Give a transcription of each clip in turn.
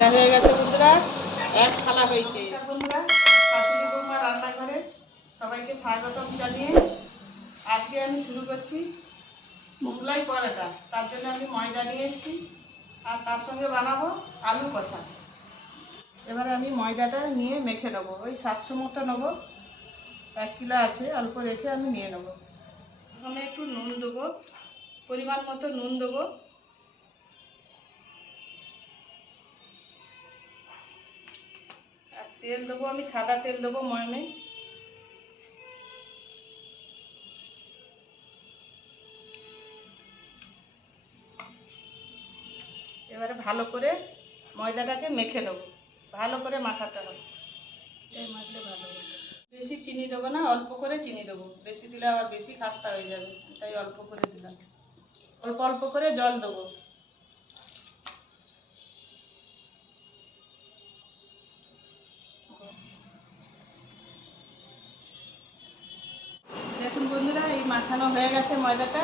হয়ে গেছে বন্ধুরা, এক থালা হয়েছে। বন্ধুরা, শাশুড়ি বৌমা রান্নাঘরে সবাইকে স্বাগতম জানিয়ে আজকে আমি শুরু করছি মোগলাই পরোটা। তার জন্য আমি ময়দা নিয়ে এসেছি আর তার সঙ্গে বানাবো আলু কষা। এবারে আমি ময়দাটা নিয়ে মেখে নেবো, ওই 700 মতো নেবো, 1 কিলো আছে, অল্প রেখে আমি নিয়ে নেবো। প্রথমে একটু নুন দেবো, পরিমাণ মতো নুন দেবো, আর তেল দেবো, আমি সাদা তেল দেবো ময়মে। এবারে ভালো করে ময়দাটাকে মেখে নেবো, ভালো করে মাখাতে হবে, এই মাখলে ভালো হবে। বেশি চিনি দেবো না, অল্প করে চিনি দেবো, বেশি দিলে আবার বেশি খাস্তা হয়ে যাবে, তাই অল্প করে দিলাম। অল্প অল্প করে জল দেবো। দেখুন বন্ধুরা, এই মাখানো হয়ে গেছে ময়দাটা,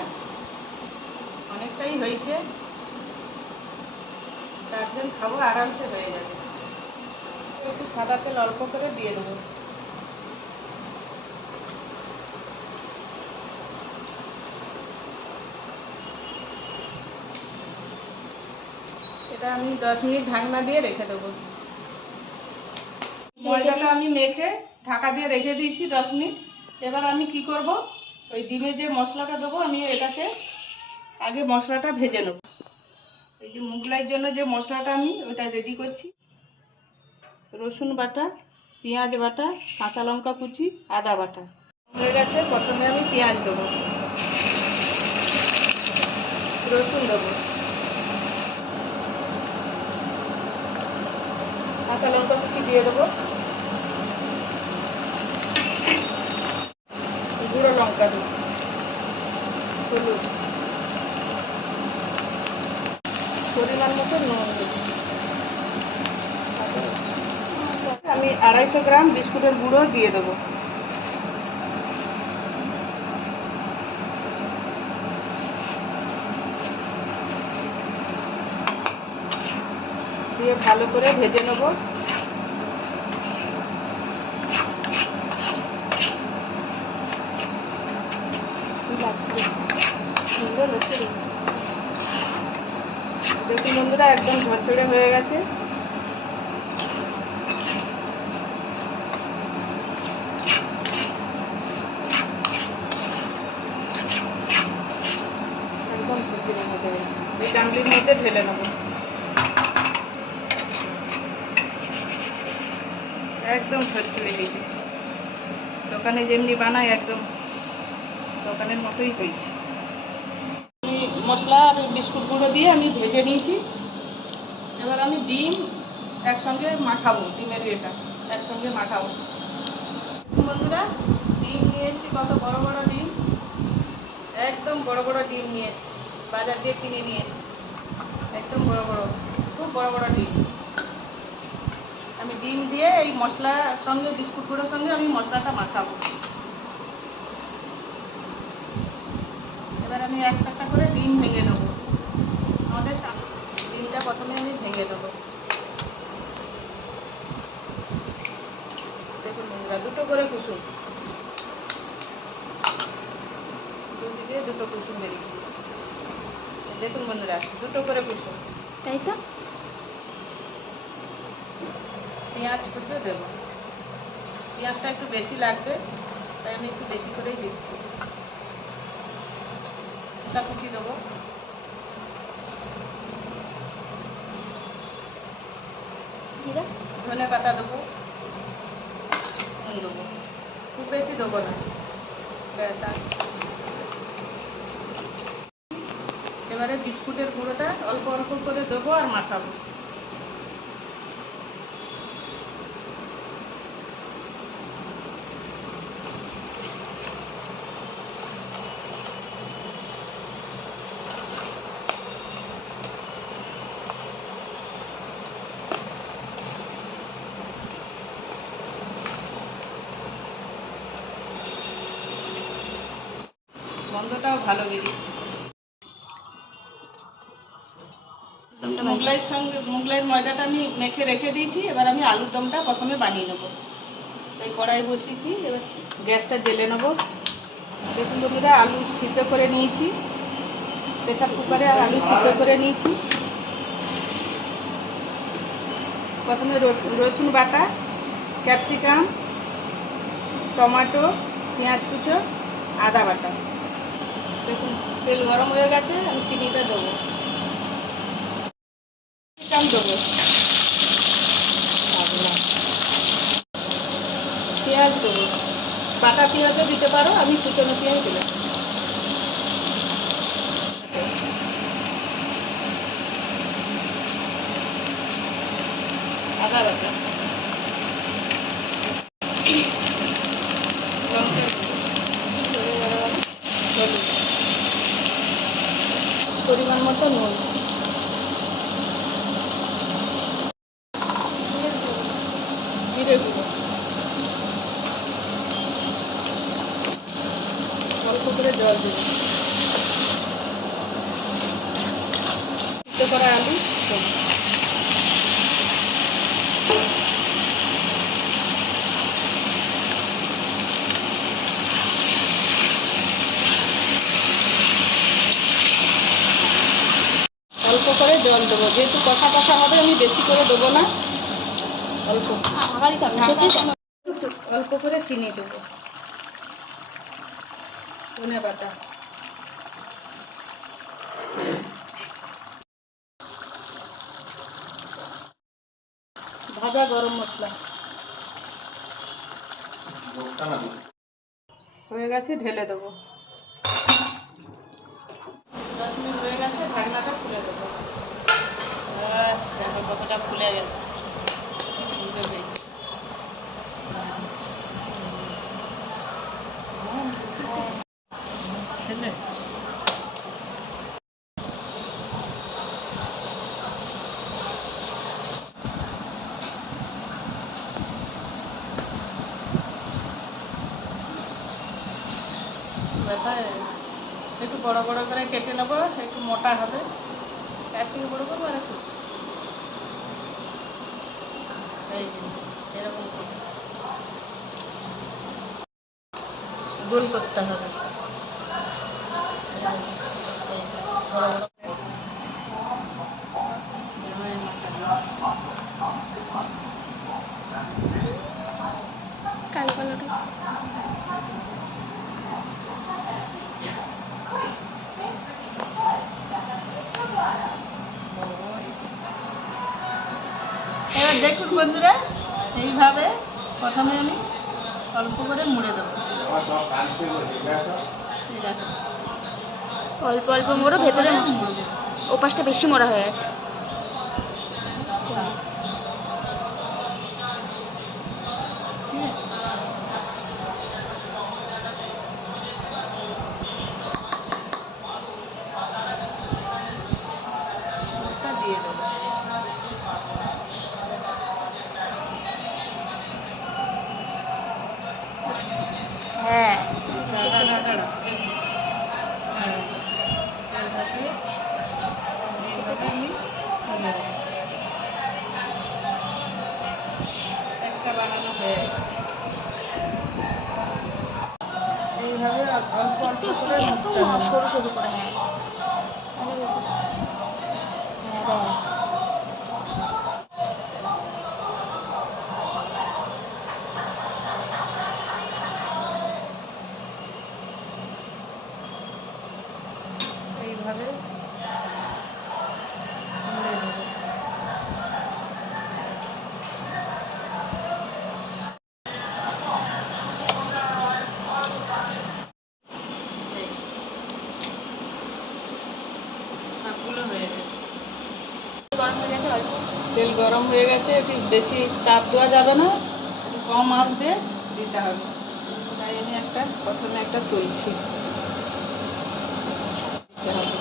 অনেকটাই হয়েছে, 4 জন খাবো, আরামসে হয়ে যাবে। একটু সাদা তেল অল্প করে দিয়ে দেবো। এটা আমি 10 মিনিট ঢাকনা দিয়ে রেখে দেবো। ময়দাটা আমি মেখে ঢাকা দিয়ে রেখে দিয়েছি 10 মিনিট। এবার আমি কি করব, ওই ডিমে যে মশলাটা দেবো, আমি এটাকে আগে মশলাটা ভেজে নেব। এই যে মোগলাইয়ের জন্য যে মশলাটা আমি ওটা রেডি করছি, রসুন বাটা, পেঁয়াজ বাটা, কাঁচা লঙ্কা কুচি, আদা বাটা হয়ে গেছে। প্রথমে আমি পেঁয়াজ দেবো, রসুন দেবো, কাঁচা লঙ্কা কুচি দিয়ে দেবো, গুঁড়ো লঙ্কা দেবো, হলুদ, পরিমাণ মতো নুন দেবো। আমি 250 গ্রাম বিস্কুটের গুঁড়ো দিয়ে দেবো। দিয়ে ভালো করে ভেজে নেব। দেখুন বন্ধুরা, একদম ঝরঝরে হয়ে গেছে। একদম ঝরঝরে হয়ে গেছে, এই গামলির মধ্যে ঢেলে নেব। একদম ঝরঝরে হয়েছে, দোকানে যেমনি বানায় একদম দোকানের মতোই হয়েছে। আমি মশলা আর বিস্কুট গুঁড়ো দিয়ে আমি ভেজে নিয়েছি। এবার আমি ডিম একসঙ্গে মাখাবো, ডিমের এটা একসঙ্গে মাখাবো। বন্ধুরা, ডিম নিয়ে এসেছি, কত বড় বড় ডিম, একদম বড় বড় ডিম নিয়ে এসেছি, বাজার দিয়ে কিনে নিয়ে এসেছি, একদম বড় বড়, খুব বড় বড় ডিম। আমি ডিম দিয়ে এই মশলার সঙ্গে বিস্কুট গুঁড়োর সঙ্গে আমি মশলাটা মাখাবো। এবার আমি একটা করে ডিম ভেঙে নেবো। আমাদের ডিমটা প্রথমে আমি ভেঙে নেবো। দেখুন বন্ধুরা, দুটো করে কুসুম, দুদিকে দুটো কুসুম বেরিয়েছি। দেখুন বন্ধুরা, দুটো করে কুসুম, তাই তো। পেঁয়াজ কুচো দেবো, পেঁয়াজটা একটু বেশি লাগবে, তাই আমি একটু বেশি করেই দিচ্ছি। ওটা কুচি দেবো, ধনে পাতা দেবো, নুন দেবো, খুব বেশি দেবো না, ব্যাস। আর এবারে বিস্কুটের গুঁড়োটা অল্প অল্প করে দেবো আর মাখাবো। গন্ধটাও ভালো বেরিয়েছে। মোগলাই মোগলাইয়ের ময়দাটা আমি মেখে রেখে দিয়েছি। এবার আমি আলুর দমটা প্রথমে বানিয়ে নেবো। তাই কড়াই বসিয়েছি, এবার গ্যাসটা জ্বেলে নেবো। দেখুন বন্ধুরা, আলু সিদ্ধ করে নিয়েছি, প্রেসার কুকারে আলু সিদ্ধ করে নিয়েছি। প্রথমে রসুন বাটা, ক্যাপসিকাম, টমেটো, পেঁয়াজ কুচো, আদা বাটা। দেখুন তেল গরম হয়ে গেছে, আমি চিনিটা দেবো, দেবো পেঁয়াজ দেবো, বাটা পেঁয়াজও দিতে পারো, আমি কুচনো পেঁয়াজ দিলাম। আদা বাটা, পরিমাণ মতো নুন, জিরে গুঁড়ো, অল্প করে জল দেব, সিদ্ধ করা আলু দেব। অল্প করে জল দেবো, যেহেতু কষা কষা হবে আমি বেশি করে দেবো না, অল্প অল্প করে চিনি দেবো, ধনে পাতা, ভাজা গরম মশলা হয়ে গেছে, ঢেলে দেবো। 10 মিনিট হয়ে গেছে, ঢাকনাটা খুলে দেবো। দেখো কতটা খুলে গেছে, কি সুন্দর হয়েছে। ছেলে একটু বড় বড় করে কেটে নেবো, একটু মোটা হবে, এর থেকে বড় করবো আর একটু এই যে এরকম গোল করতে হবে, বড় বড় কালো কালোটা এবার দেখুন বন্ধুরা, এইভাবে প্রথমে আমি অল্প করে মুড়ে দেবো। অল্প অল্প মোড়ো, ভেতরে ওপাশটা বেশি মোড়া হয়ে আছে। দিয়ে দেবো, হ্যাঁ একটা বানানো হয়ে গেছে। এইভাবে অল্প অল্প করে এত মুড়তে হবে। সরু সরু করে, হ্যাঁ হ্যাঁ ব্যাস। এইভাবে মুড়ে নেবো। সবগুলো হয়ে গেছে। গরম হয়ে গেছে, অল্প তেল গরম হয়ে গেছে, একটু বেশি তাপ দেওয়া যাবে না, একটু কম আঁচ দিয়ে দিতে হবে। তাই আমি প্রথমে একটা তুলছি, দিতে হবে।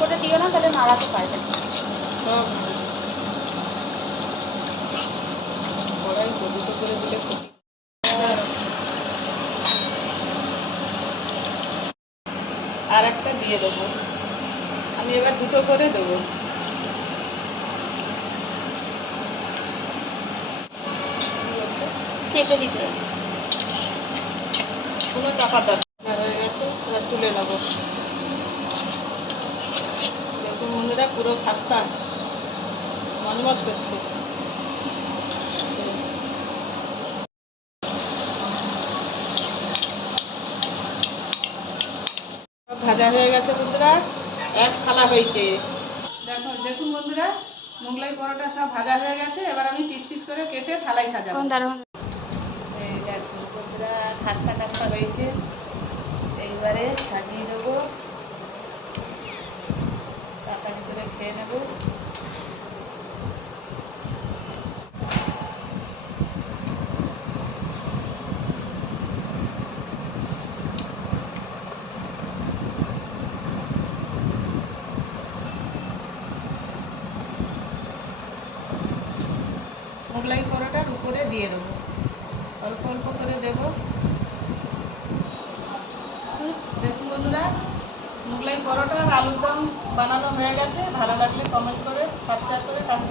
করে দিও না, তাহলে নাড়াতে পারবে না। সব কড়াই দুটো করে দিলে খুব আর একটা দিয়ে দেবো। আমি এবার দুটো করে দেবো। চেপে দিতে হবে। কোনো চাপা দরকার হয়ে গেছে, এবার তুলে নেবো। দেখুন বন্ধুরা, পুরো খাস্তা মজমজ করছে। ভাজা হয়ে গেছে বন্ধুরা, এক থালা হয়েছে। দেখুন বন্ধুরা, মোগলাই পরোটা সব ভাজা হয়ে গেছে। এবার আমি পিস পিস করে কেটে থালায় সাজাবো। এই দেখুন বন্ধুরা, খাস্তা খাস্তা হয়েছে। এইবারে সাজিয়ে দেবো, তাড়াতাড়ি করে খেয়ে নেবো। মোগলাই পরোটার উপরে দিয়ে দেবো, অল্প অল্প করে দেবো। দেখুন বন্ধুরা, মোগলাই পরোটা আর আলুর দম বানানো হয়ে গেছে। ভালো লাগলে কমেন্ট করে, সাবস্ক্রাইব করে কাছে